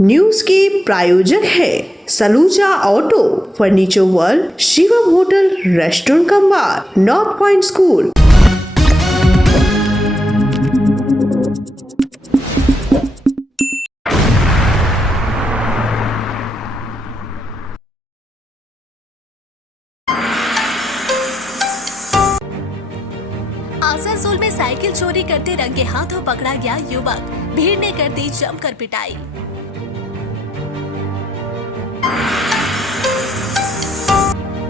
News के प्रायोजक है Saluja auto, furniture world, Shivam hotel, restaurant cum bar, north point school. Asansol में साइकिल चोरी करते रंगे हाथों पकड़ा गया युवक, भीड़ ने कर दी जमकर पिटाई।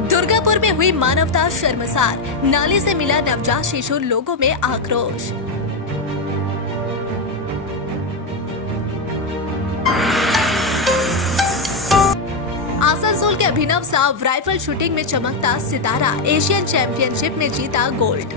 दुर्गापुर में हुई मानवता शर्मसार, नाले से मिला नवजात शिशु, लोगों में आक्रोश। आसनसोल के अभिनव साव राइफल शूटिंग में चमकता सितारा, एशियन चैंपियनशिप में जीता गोल्ड।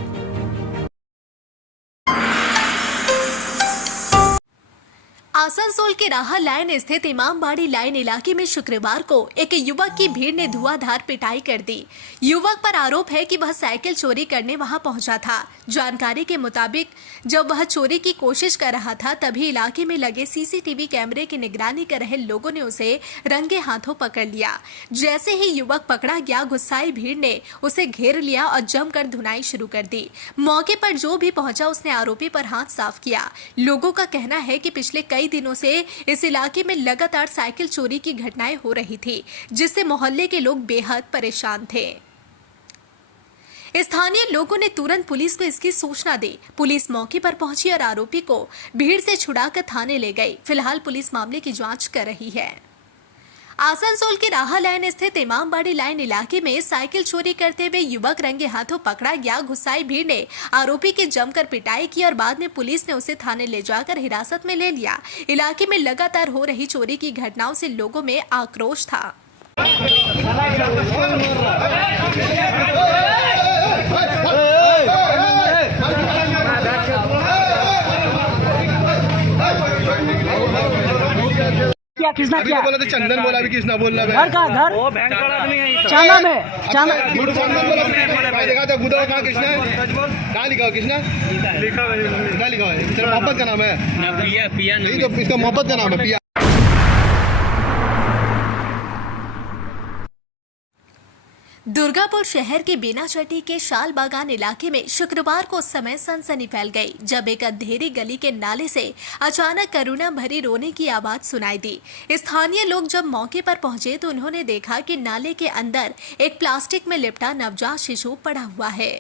आसनसोल के राहा लाइन स्थित इमामबाड़ी लाइन इलाके में शुक्रवार को एक युवक की भीड़ ने धुआंधार पिटाई कर दी। युवक पर आरोप है कि वह साइकिल चोरी करने वहां पहुंचा था। जानकारी के मुताबिक जब वह चोरी की कोशिश कर रहा था तभी इलाके में लगे सीसीटीवी कैमरे की निगरानी कर रहे लोगों ने उसे रंगे हाथों पकड़ लिया। जैसे ही युवक पकड़ा गया, गुस्साई भीड़ ने उसे घेर लिया और जमकर धुनाई शुरू कर दी। मौके पर जो भी पहुंचा उसने आरोपी पर हाथ साफ किया। लोगों का कहना है कि पिछले कई दिनों से इस इलाके में लगातार साइकिल चोरी की घटनाएं हो रही थी, जिससे मोहल्ले के लोग बेहद परेशान थे। स्थानीय लोगों ने तुरंत पुलिस को इसकी सूचना दी। पुलिस मौके पर पहुंची और आरोपी को भीड़ से छुड़ाकर थाने ले गई। फिलहाल पुलिस मामले की जांच कर रही है। आसनसोल के राहा लाइन स्थित इमामबाड़ी लाइन इलाके में साइकिल चोरी करते हुए युवक रंगे हाथों पकड़ा गया। गुस्साई भीड़ ने आरोपी की जमकर पिटाई की और बाद में पुलिस ने उसे थाने ले जाकर हिरासत में ले लिया। इलाके में लगातार हो रही चोरी की घटनाओं से लोगों में आक्रोश था। क्या किसना क्या बोला था? चंदन बोला, अभी किसना बोल रहा है? घर का घर वो बैंक वाला आदमी है। चांदा में चांदा कहाँ देखा था? गुदा कहाँ? किसने कहाँ लिखा हो? किसने क्या लिखा है? तेरा मोहब्बत का नाम है? पिया नहीं तो इसका मोहब्बत का नाम है पिया। दुर्गापुर शहर के बेनाचट्टी के शाल बागान इलाके में शुक्रवार को उस समय सनसनी फैल गई जब एक अंधेरी गली के नाले से अचानक करुणा भरी रोने की आवाज सुनाई दी। स्थानीय लोग जब मौके पर पहुंचे तो उन्होंने देखा कि नाले के अंदर एक प्लास्टिक में लिपटा नवजात शिशु पड़ा हुआ है।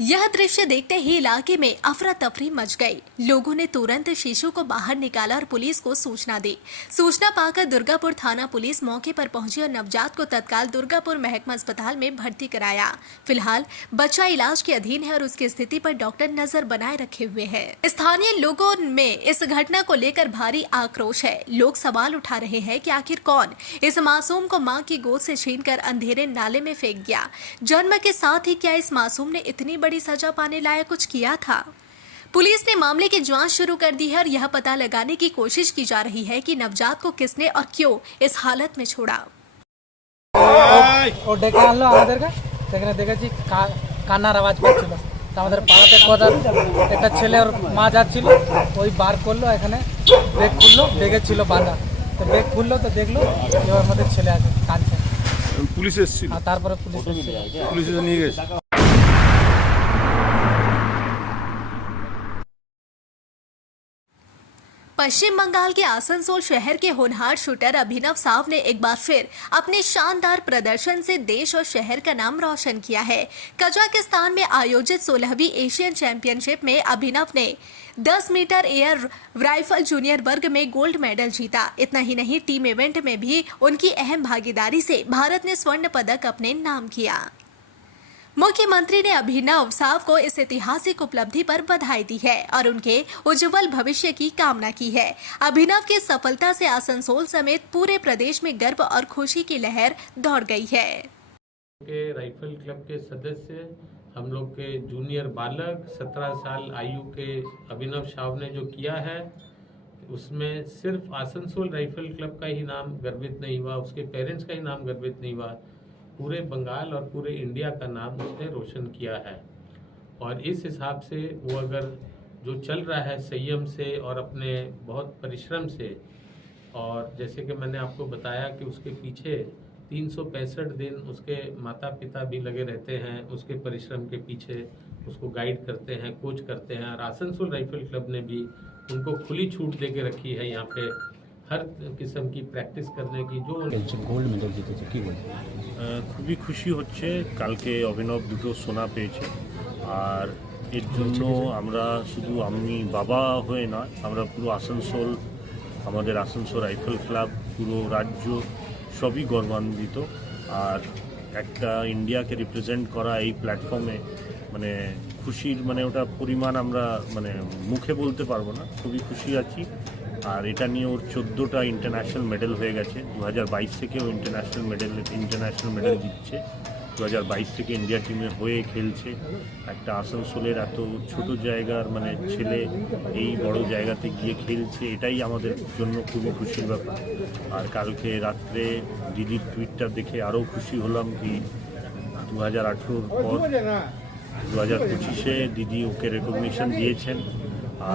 यह दृश्य देखते ही इलाके में अफरा तफरी मच गई। लोगों ने तुरंत शिशु को बाहर निकाला और पुलिस को सूचना दी। सूचना पाकर दुर्गापुर थाना पुलिस मौके पर पहुंची और नवजात को तत्काल दुर्गापुर महकमा अस्पताल में भर्ती कराया। फिलहाल बच्चा इलाज के अधीन है और उसकी स्थिति पर डॉक्टर नजर बनाए रखे हुए हैं। स्थानीय लोगों में इस घटना को लेकर भारी आक्रोश है। लोग सवाल उठा रहे हैं कि आखिर कौन इस मासूम को मां की गोद से छीनकर अंधेरे नाले में फेंक गया। जन्म के साथ ही क्या इस मासूम ने इतनी बड़ी सजा पाने लायक कुछ किया था? पुलिस ने मामले की जांच शुरू कर दी है और यह पता लगाने की कोशिश की जा रही है कि नवजात को किसने और क्यों इस हालत में छोड़ा। ও ডেকে আনলো আমাদেরকে, সেখানে দেখেছি কান্নার আওয়াজ পাচ্ছিল। তো আমাদের পাড়াতে কথা একটা ছেলে ওর মা যাচ্ছিল, ওই বার করলো, এখানে ব্রেক খুললো, ব্রেকে ছিল বাঁধা। তো ব্রেক খুললো তো দেখলো এবার আমাদের ছেলে আছে কাঁদছে। পুলিশ এসেছিল, আর তারপরে পুলিশ পুলিশ নিয়ে গেছে। पश्चिम बंगाल के आसनसोल शहर के होनहार शूटर अभिनव साव ने एक बार फिर अपने शानदार प्रदर्शन से देश और शहर का नाम रोशन किया है। कजाकिस्तान में आयोजित 16वीं एशियन चैंपियनशिप में अभिनव ने 10 मीटर एयर राइफल जूनियर वर्ग में गोल्ड मेडल जीता। इतना ही नहीं, टीम इवेंट में भी उनकी अहम भागीदारी से भारत ने स्वर्ण पदक अपने नाम किया। मुख्यमंत्री ने अभिनव साव को इस ऐतिहासिक उपलब्धि पर बधाई दी है और उनके उज्जवल भविष्य की कामना की है। अभिनव की सफलता से आसनसोल समेत पूरे प्रदेश में गर्व और खुशी की लहर दौड़ गई है। के राइफल क्लब के सदस्य, हम लोग के जूनियर बालक 17 साल आयु के अभिनव साव ने जो किया है उसमें सिर्फ आसनसोल राइफल क्लब का ही नाम गर्वित नहीं हुआ, उसके पेरेंट्स का ही नाम गर्वित नहीं हुआ, पूरे बंगाल और पूरे इंडिया का नाम उसने रोशन किया है। और इस हिसाब से वो अगर जो चल रहा है संयम से और अपने बहुत परिश्रम से, और जैसे कि मैंने आपको बताया कि उसके पीछे 365 दिन उसके माता पिता भी लगे रहते हैं उसके परिश्रम के पीछे, उसको गाइड करते हैं, कोच करते हैं। और आसनसोल राइफल क्लब ने भी उनको खुली छूट दे के रखी है यहाँ पे हर किस्म की प्रैक्टिस करने की। जो গোল্ড মেডেল জিতেছে, কি বলবো? খুবই খুশি হচ্ছে, কালকে অভিনব দুটো সোনা পেয়েছে। আর এর জন্য আমরা শুধু আমি বাবা হয়ে নয়, আমরা পুরো আসানসোল, আমাদের আসানসোল রাইফেল ক্লাব, পুরো রাজ্য সবই গর্বান্বিত। আর একটা ইন্ডিয়াকে রিপ্রেজেন্ট করা এই প্ল্যাটফর্মে মানে খুশির মানে ওটা পরিমাণ আমরা মানে মুখে বলতে পারবো না, খুবই খুশি আছি। আর এটা নিয়ে ওর 14টা ইন্টারন্যাশনাল মেডেল হয়ে গেছে। 2022 থেকেও ইন্টারন্যাশনাল মেডেল জিতছে। 2022 থেকে ইন্ডিয়া টিমে হয়ে খেলছে। একটা আসানসোলের এত ছোট জায়গার মানে ছেলে এই বড় জায়গাতে গিয়ে খেলছে, এটাই আমাদের জন্য খুবই খুশির ব্যাপার। আর কালকে রাত্রে দিদির টুইটটা দেখে আরও খুশি হলাম কি 2018 পর 2025-এ দিদি ওকে রেকগনিশন দিয়েছেন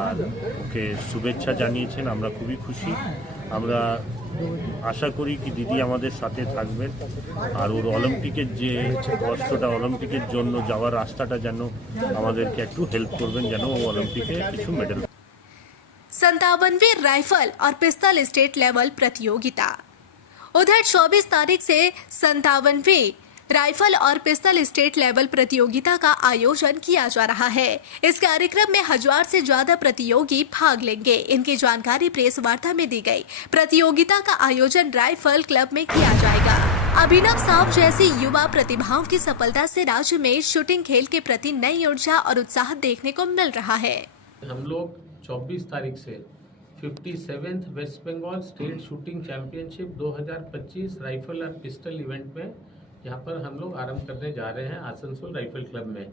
আর ওকে শুভেচ্ছা জানিয়েছেন। আমরা খুবই খুশি। আমরা আশা করি কি দিদি আমাদের সাথে থাকবেন আর ওর অলিম্পিকের যে কষ্টটা, অলিম্পিকের জন্য যাওয়ার রাস্তাটা যেন আমাদেরকে একটু হেল্প করবেন, যেন ও অলিম্পিকে কিছু মেডেল। 57वीं राइफल और पिस्तल स्टेट लेवल प्रतियोगिता। उधर 24 तारीख से 57वीं राइफल और पिस्तल स्टेट लेवल प्रतियोगिता का आयोजन किया जा रहा है। इस कार्यक्रम में 1000 से ज्यादा प्रतियोगी भाग लेंगे। इनकी जानकारी प्रेस वार्ता में दी गई। प्रतियोगिता का आयोजन राइफल क्लब में किया जाएगा। अभिनव साव जैसी युवा प्रतिभाओं की सफलता से राज्य में शूटिंग खेल के प्रति नई ऊर्जा और उत्साह देखने को मिल रहा है। हम लोग 24 तारीख से 57th West Bengal state shooting championship 2025 rifle और पिस्टल इवेंट में यहाँ पर हम लोग आरंभ करने जा रहे हैं आसनसोल राइफल क्लब में।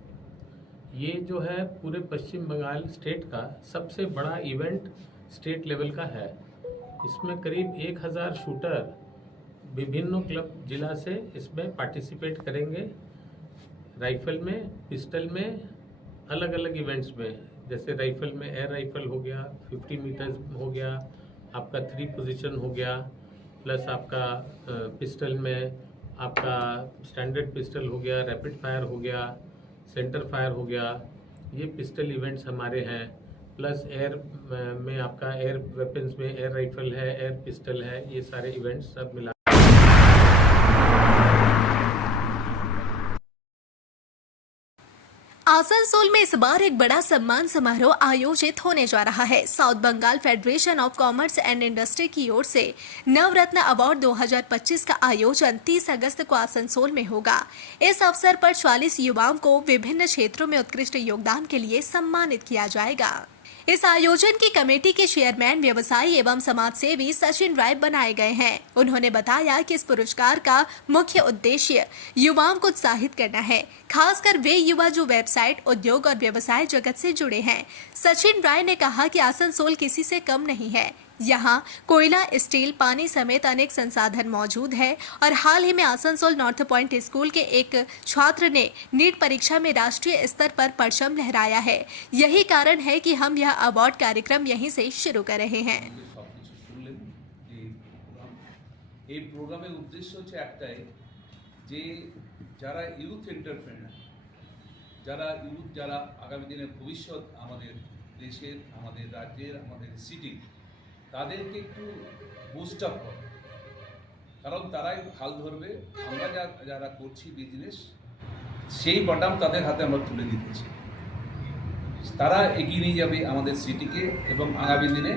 ये जो है पूरे पश्चिम बंगाल स्टेट का सबसे बड़ा इवेंट स्टेट लेवल का है। इसमें करीब 1000 शूटर विभिन्न क्लब जिला से इसमें पार्टिसिपेट करेंगे। राइफल में, पिस्टल में, अलग अलग इवेंट्स में, जैसे राइफल में एयर राइफल हो गया, 50 मीटर्स हो गया, आपका 3 पोजीशन हो गया, प्लस आपका पिस्टल में आपका स्टैंडर्ड पिस्टल हो गया, रैपिड फायर हो गया, सेंटर फायर हो गया। ये पिस्टल इवेंट्स हमारे हैं। प्लस एयर में आपका एयर वेपन्स में एयर राइफल है, एयर पिस्टल है, ये सारे इवेंट्स सब मिला। आसनसोल में इस बार एक बड़ा सम्मान समारोह आयोजित होने जा रहा है। South Bengal Federation of Commerce and Industry की ओर से नवरत्न अवार्ड 2025 का आयोजन 30 अगस्त को आसनसोल में होगा। इस अवसर पर 40 युवाओं को विभिन्न क्षेत्रों में उत्कृष्ट योगदान के लिए सम्मानित किया जाएगा। इस आयोजन की कमेटी के चेयरमैन व्यवसायी एवं समाज सेवी सचिन राय बनाए गए हैं। उन्होंने बताया कि इस पुरस्कार का मुख्य उद्देश्य युवाओं को उत्साहित करना है, खासकर वे युवा जो वेबसाइट, उद्योग और व्यवसाय जगत से जुड़े हैं। सचिन राय ने कहा कि आसनसोल किसी से कम नहीं है। यहाँ कोयला, स्टील, पानी समेत अनेक संसाधन मौजूद है और हाल ही में आसनसोल नॉर्थ पॉइंट स्कूल के एक छात्र ने नीट परीक्षा में राष्ट्रीय स्तर पर परचम लहराया है। यही कारण है कि हम यह अवार्ड कार्यक्रम यहीं से शुरू कर रहे हैं। এই প্রোগ্রামের উদ্দেশ্য হচ্ছে একটাই, যে যারা ইউথ এন্টারপ্রেনার, যারা আগামী দিনের ভবিষ্যৎ আমাদের দেশের, আমাদের রাজ্যের, আমাদের সিটি, তাদেরকে একটু বুস্ট আপ করে, কারণ তারাই হাল ধরবে। আমরা যারা করছি বিজনেস, সেই বাটাম তাদের হাতে আমরা তুলে দিতেছি। তারা এগিয়ে নিয়ে যাবে আমাদের সিটিকে এবং আগামী দিনে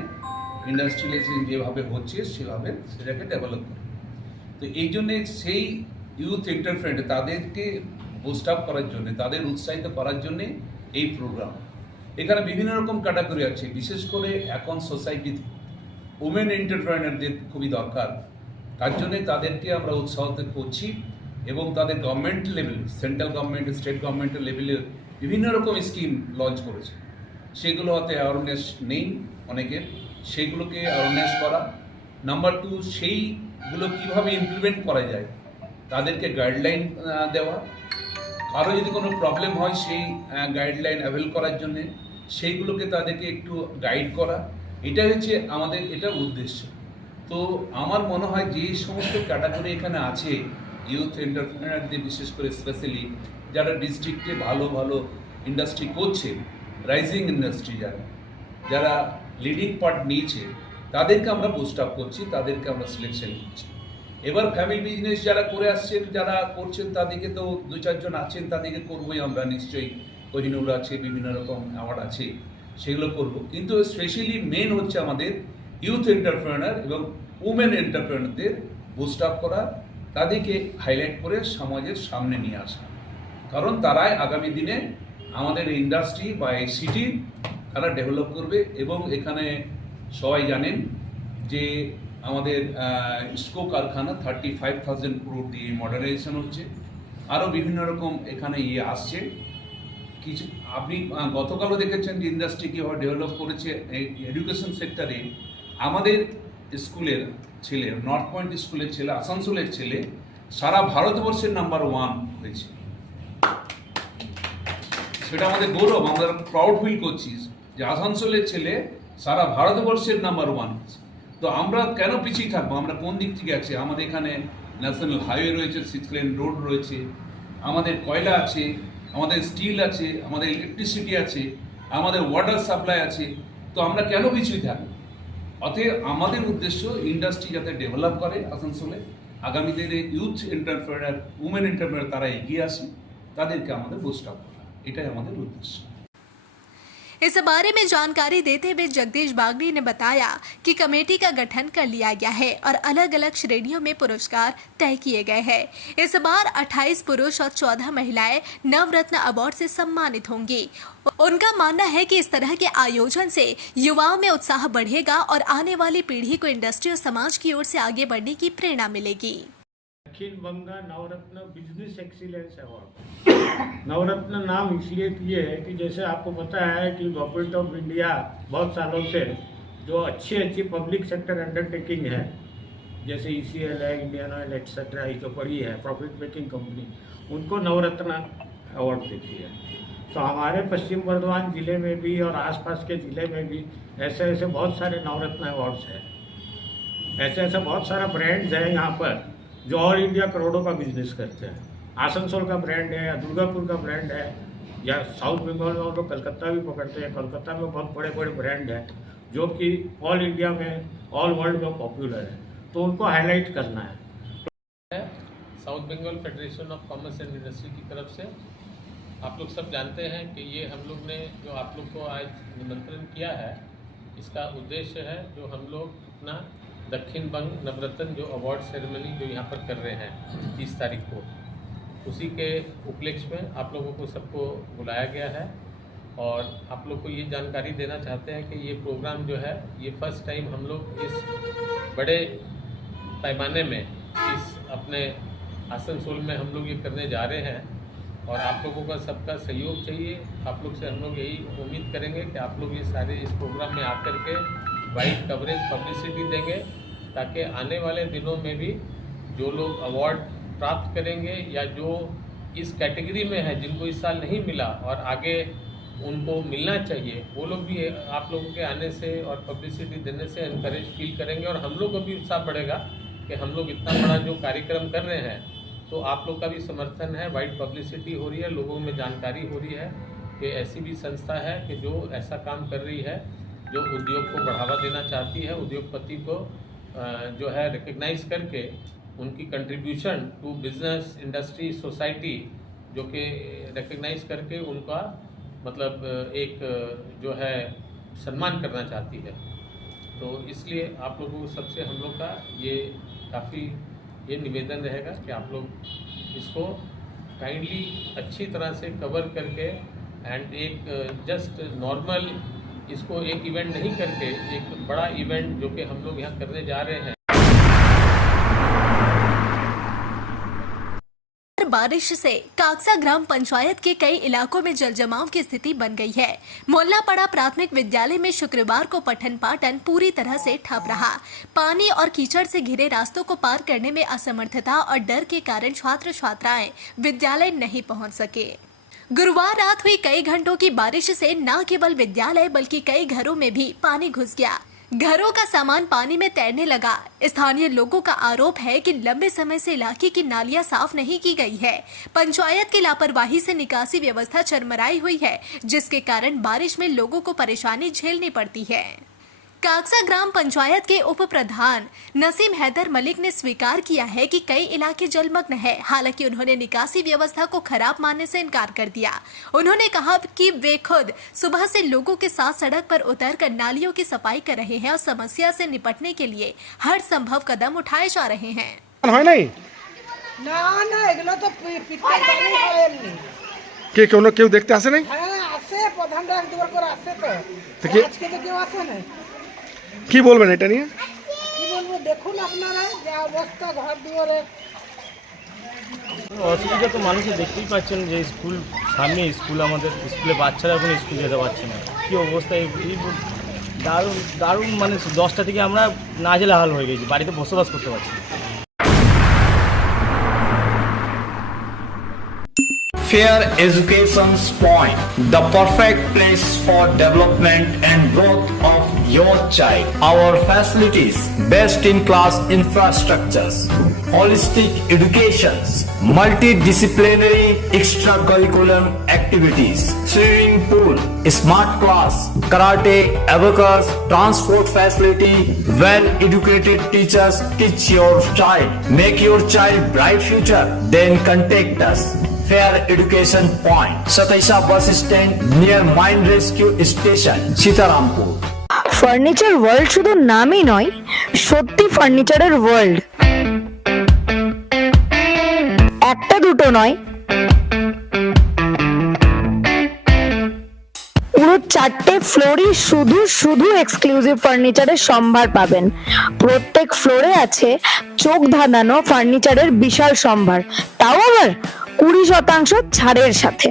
ইন্ডাস্ট্রিয়ালাইজেশন যেভাবে হচ্ছে সেভাবে সেটাকে ডেভেলপ করবে। তো এই জন্যে সেই ইউথ এন্টারপ্রেনার তাদেরকে বুস্ট আপ করার জন্য, তাদের উৎসাহিত করার জন্যে এই প্রোগ্রাম। এখানে বিভিন্ন রকম ক্যাটাগরি আছে, বিশেষ করে এখন সোসাইটিতে ওমেন এন্টারপ্রেনারদের খুবই দরকার। তার জন্যে তাদেরকে আমরা উৎসাহিত করছি এবং তাদের government level, central government, state গভর্নমেন্টের লেভেলে বিভিন্ন রকম স্কিম লঞ্চ করেছে। সেগুলো হতে অ্যাওয়ারনেস নেই অনেকের, সেইগুলোকে অ্যাওয়ারনেস করা। নাম্বার 2, সেইগুলো কীভাবে ইমপ্লিমেন্ট করা যায় তাদেরকে গাইডলাইন দেওয়া। কারো যদি কোনো প্রবলেম হয় সেই গাইডলাইন অ্যাভেল করার জন্যে সেইগুলোকে তাদেরকে একটু গাইড করা, এটাই হচ্ছে আমাদের এটার উদ্দেশ্য। তো আমার মনে হয় যে সমস্ত ক্যাটাগরি এখানে আছে ইউথ এন্টারপ্রেনারদের, বিশেষ করে স্পেশালি যারা ডিস্ট্রিক্টে ভালো ভালো ইন্ডাস্ট্রি করছে, রাইজিং ইন্ডাস্ট্রি যারা লিডিং পার্ট নিয়েছে, তাদেরকে আমরা বুস্ট আপ করছি, তাদেরকে আমরা সিলেকশন করছি। এবার ফ্যামিলি বিজনেস যারা করে আসছেন, যারা করছেন, তাদেরকে তো 2-4 জন আছেন, তাদেরকে করবোই আমরা নিশ্চয়ই। কোহিনুর আছে, বিভিন্ন রকম অ্যাওয়ার্ড আছে, সেগুলো করব। কিন্তু স্পেশালি মেন হচ্ছে আমাদের ইউথ এন্টারপ্রেনার এবং উমেন এন্টারপ্রেনারদের বুস্ট আপ করা, তাদেরকে হাইলাইট করে সমাজের সামনে নিয়ে আসা। কারণ তারাই আগামী দিনে আমাদের ইন্ডাস্ট্রি বা এই সিটি তারা ডেভেলপ করবে। এবং এখানে সবাই জানেন যে আমাদের ইস্কো কারখানা 35,000 crore দিয়ে মডার্নাইজেশন হচ্ছে, আরও বিভিন্ন রকম এখানে আসছে। কিছু আপনি গতকালও দেখেছেন যে ইন্ডাস্ট্রি কীভাবে ডেভেলপ করেছে। এডুকেশন সেক্টরে আমাদের স্কুলের ছেলে, নর্থ পয়েন্ট স্কুলের ছেলে, আসানসোলের ছেলে সারা ভারতবর্ষের নাম্বার 1 হয়েছে। সেটা আমাদের গৌরব, আমরা প্রাউড ফিল করছি যে আসানসোলের ছেলে সারা ভারতবর্ষের নাম্বার 1 হয়েছে। তো আমরা কেন পিছিয়ে থাকবো? আমরা কোন দিক থেকে আছি? আমাদের এখানে ন্যাশনাল হাইওয়ে রয়েছে, 6 লেন রোড রয়েছে, আমাদের কয়লা আছে, আমাদের স্টিল আছে, আমাদের ইলেকট্রিসিটি আছে, আমাদের ওয়াটার সাপ্লাই আছে। তো আমরা কেন পিছিয়ে থাকবো? অতএব আমাদের উদ্দেশ্য ইন্ডাস্ট্রি যাতে ডেভেলপ করে আসানসোলে, আগামী দিনে ইউথ এন্টারপ্রেনার, উমেন এন্টারপ্রেনার তারা এগিয়ে আসে, তাদেরকে আমাদের বুস্ট আপ করা, এটাই আমাদের উদ্দেশ্য। इस बारे में जानकारी देते हुए जगदीश बागड़ी ने बताया कि कमेटी का गठन कर लिया गया है और अलग अलग श्रेणियों में पुरस्कार तय किए गए हैं। इस बार 28 पुरुष और 14 महिलाएं नवरत्न अवार्ड से सम्मानित होंगी। उनका मानना है कि इस तरह के आयोजन से युवाओं में उत्साह बढ़ेगा और आने वाली पीढ़ी को इंडस्ट्री और समाज की ओर से आगे बढ़ने की प्रेरणा मिलेगी। दक्षिण बंगाल नवरत्न बिजनेस एक्सीलेंस अवार्ड। नवरत्न नाम इसलिए किए है कि जैसे आपको पता है कि गवर्नमेंट ऑफ इंडिया बहुत सालों से जो अच्छी पब्लिक सेक्टर अंडरटेकिंग है, जैसे ECL है, इंडियन ऑयल एक्सेट्रा, ये जो बड़ी है प्रॉफिट मेकिंग कंपनी, उनको नवरत्न अवार्ड देती है। तो हमारे पश्चिम बर्धमान ज़िले में भी और आसपास के ज़िले में भी ऐसे बहुत सारे नवरत्न अवार्ड्स हैं। ऐसे बहुत सारा ब्रांड्स है यहाँ पर जो ऑल इंडिया करोड़ों का बिजनेस करते हैं। आसनसोल का ब्रांड है, या दुर्गापुर का ब्रांड है, या साउथ बंगाल में लोग कलकत्ता भी पकड़ते हैं। कलकत्ता में बहुत बड़े बड़े ब्रांड हैं जो कि ऑल इंडिया में, ऑल वर्ल्ड में पॉपुलर है, तो उनको हाईलाइट करना है। South Bengal Federation of Commerce and Industry की तरफ से आप लोग सब जानते हैं कि ये हम लोग ने जो आप लोग को आज निमंत्रण किया है, इसका उद्देश्य है जो हम लोग अपना दक्षिण बंग नवरत्न जो अवार्ड सेरेमनी जो यहाँ पर कर रहे हैं 30 तारीख को, उसी के उपलक्ष्य में आप लोगों को सबको बुलाया गया है। और आप लोग को ये जानकारी देना चाहते हैं कि ये प्रोग्राम जो है, ये फर्स्ट टाइम हम लोग इस बड़े पैमाने में इस अपने आसनसोल में हम लोग ये करने जा रहे हैं। और आप लोगों का सबका सहयोग चाहिए। आप लोग से हम लोग यही उम्मीद करेंगे कि आप लोग ये सारे इस प्रोग्राम में आकर के वाइड कवरेज पब्लिसिटी देंगे, ताकि आने वाले दिनों में भी जो लोग अवार्ड प्राप्त करेंगे या जो इस कैटेगरी में है, जिनको इस साल नहीं मिला और आगे उनको मिलना चाहिए, वो लोग भी आप लोगों के आने से और पब्लिसिटी देने से एनकरेज फील करेंगे। और हम लोग को भी उत्साह बढ़ेगा कि हम लोग इतना बड़ा जो कार्यक्रम कर रहे हैं, तो आप लोग का भी समर्थन है, वाइड पब्लिसिटी हो रही है, लोगों में जानकारी हो रही है कि ऐसी भी संस्था है कि जो ऐसा काम कर रही है, जो उद्योग को बढ़ावा देना चाहती है, उद्योगपति को जो है रिकग्नाइज करके उनकी contribution to business, industry, society जो कि रिकग्नाइज करके उनका मतलब एक जो है सम्मान करना चाहती है। तो इसलिए आप लोगों को सबसे हम लोग का ये काफ़ी ये निवेदन रहेगा कि आप लोग इसको काइंडली अच्छी तरह से कवर करके एंड एक जस्ट नॉर्मल इसको एक इवेंट नहीं करके एक बड़ा इवेंट जो कि हम लोग यहाँ करने जा रहे हैं। बारिश से काकसा ग्राम पंचायत के कई इलाकों में जलजमाव की स्थिति बन गई है। मोल्लापड़ा प्राथमिक विद्यालय में शुक्रवार को पठन पाठन पूरी तरह से ठप रहा। पानी और कीचड़ से घिरे रास्तों को पार करने में असमर्थता और डर के कारण छात्र छात्राएं विद्यालय नहीं पहुंच सके। गुरुवार रात हुई कई घंटों की बारिश से न केवल विद्यालय बल्कि कई घरों में भी पानी घुस गया। घरों का सामान पानी में तैरने लगा। स्थानीय लोगों का आरोप है कि लंबे समय से इलाके की नालियां साफ नहीं की गई है। पंचायत की लापरवाही से निकासी व्यवस्था चरमराई हुई है, जिसके कारण बारिश में लोगों को परेशानी झेलनी पड़ती है। काकसा ग्राम पंचायत के उप प्रधान नसीम हैदर मलिक ने स्वीकार किया है कि कई इलाके जलमग्न है। हालांकि उन्होंने निकासी व्यवस्था को खराब मानने से इनकार कर दिया। उन्होंने कहा कि वे खुद सुबह से लोगों के साथ सड़क पर उतरकर नालियों की सफाई कर रहे हैं और समस्या से निपटने के लिए हर संभव कदम उठाए जा रहे हैं। কেউ দেখতে আসে নাই? কি বলবেন এটা নিয়ে? দেখুন আপনারা যে অবস্থা ঘর দুয়ারে। অসুবিধা তো মানুষের দেখতেই পাচ্ছেন যে স্কুল সামনে স্কুল, আমাদের স্কুলে বাচ্চারা এখন স্কুল যেতে পারছে না। কী অবস্থা, এই দারুণ দারুণ, মানে 10টা থেকে আমরা নাজেহাল হয়ে গেছি, বাড়িতে বসবাস করতে পারছি না। Fair Education's Point, the perfect place for development and growth of your child. Our facilities, best in class infrastructures, holistic educations, multidisciplinary extracurricular activities, swimming pool, smart class, karate, abacus, transport facility, well-educated teachers teach your child. Make your child bright future. Then contact us. Fair Education Point, Sataisha Bus Stand near Mine Rescue Station, Sitarampur. Furniture world শুধু নামই নয়, সত্যি ফার্নিচারের world. একটা দুটো নয়, পুরো 4টে ফ্লোরই শুধু শুধু এক্সক্লুসিভ ফার্নিচারের সম্ভার পাবেন। প্রত্যেক ফ্লোরে আছে চোখ ধাঁধানো ফার্নিচারের বিশাল সম্ভার, তাও আবার 20% ছাড়ের সাথে।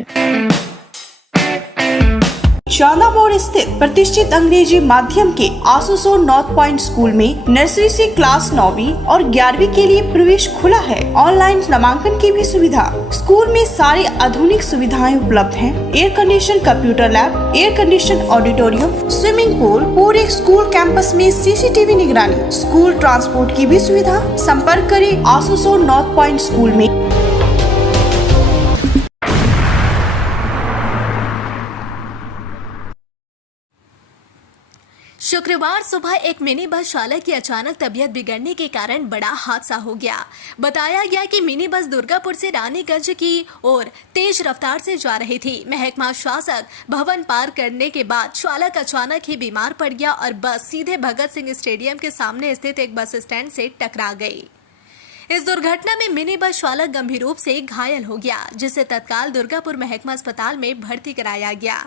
शाला मोड़ स्थित प्रतिष्ठित अंग्रेजी माध्यम के आसुसोर नॉर्थ पॉइंट स्कूल में नर्सरी से क्लास 9वीं और 11वीं के लिए प्रवेश खुला है। ऑनलाइन नामांकन की भी सुविधा। स्कूल में सारी आधुनिक सुविधाएं उपलब्ध हैं। Air condition computer lab, air condition auditorium, swimming pool, पूरे स्कूल कैंपस में सीसीटीवी निगरानी, स्कूल ट्रांसपोर्ट की भी सुविधा। संपर्क करें आसुसोर नॉर्थ पॉइंट स्कूल में। शुक्रवार सुबह एक मिनी बस चालक की अचानक तबीयत बिगड़ने के कारण बड़ा हादसा हो गया। बताया गया कि मिनी बस दुर्गापुर से रानीगंज की ओर तेज रफ्तार से जा रही थी। महकमा शासक भवन पार करने के बाद चालक अचानक ही बीमार पड़ गया और बस सीधे भगत सिंह स्टेडियम के सामने स्थित एक बस स्टैंड से टकरा गई। इस दुर्घटना में मिनी बस चालक गंभीर रूप से घायल हो गया, जिसे तत्काल दुर्गापुर महकमा अस्पताल में भर्ती कराया गया।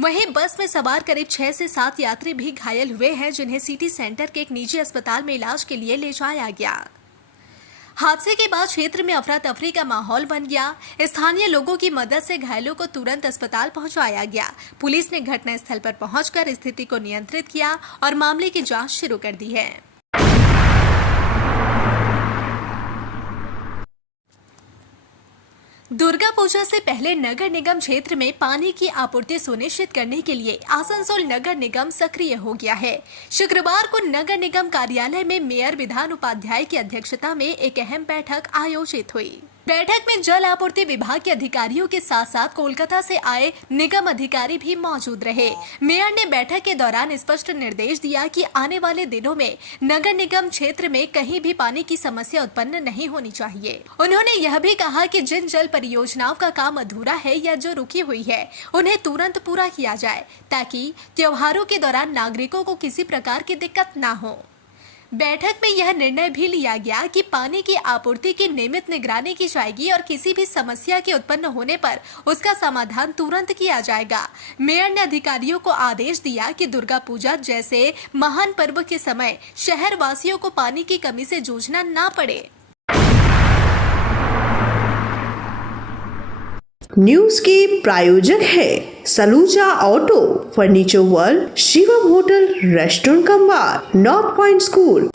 वहीं बस में सवार करीब 6 से 7 यात्री भी घायल हुए हैं, जिन्हें सिटी सेंटर के एक निजी अस्पताल में इलाज के लिए ले जाया गया। हादसे के बाद क्षेत्र में अफरा तफरी का माहौल बन गया। स्थानीय लोगों की मदद से घायलों को तुरंत अस्पताल पहुंचाया गया। पुलिस ने घटनास्थल पर पहुंचकर स्थिति को नियंत्रित किया और मामले की जांच शुरू कर दी है। दुर्गा पूजा से पहले नगर निगम क्षेत्र में पानी की आपूर्ति सुनिश्चित करने के लिए आसनसोल नगर निगम सक्रिय हो गया है। शुक्रवार को नगर निगम कार्यालय में मेयर विधान उपाध्याय की अध्यक्षता में एक अहम बैठक आयोजित हुई। बैठक में जल आपूर्ति विभाग के अधिकारियों के साथ साथ कोलकाता से आए निगम अधिकारी भी मौजूद रहे। मेयर ने बैठक के दौरान स्पष्ट निर्देश दिया कि आने वाले दिनों में नगर निगम क्षेत्र में कहीं भी पानी की समस्या उत्पन्न नहीं होनी चाहिए। उन्होंने यह भी कहा कि जिन जल परियोजनाओं का काम अधूरा है या जो रुकी हुई है, उन्हें तुरंत पूरा किया जाए, ताकि त्योहारों के दौरान नागरिकों को किसी प्रकार की दिक्कत न हो। बैठक में यह निर्णय भी लिया गया कि पानी की आपूर्ति की नियमित निगरानी की जाएगी और किसी भी समस्या के उत्पन्न होने पर उसका समाधान तुरंत किया जाएगा। मेयर ने अधिकारियों को आदेश दिया कि दुर्गा पूजा जैसे महान पर्व के समय शहर वासियों को पानी की कमी से जूझना ना पड़े। न्यूज के प्रायोजक है Saluja auto, furniture world, Shivam hotel, restaurant cum bar, north point school.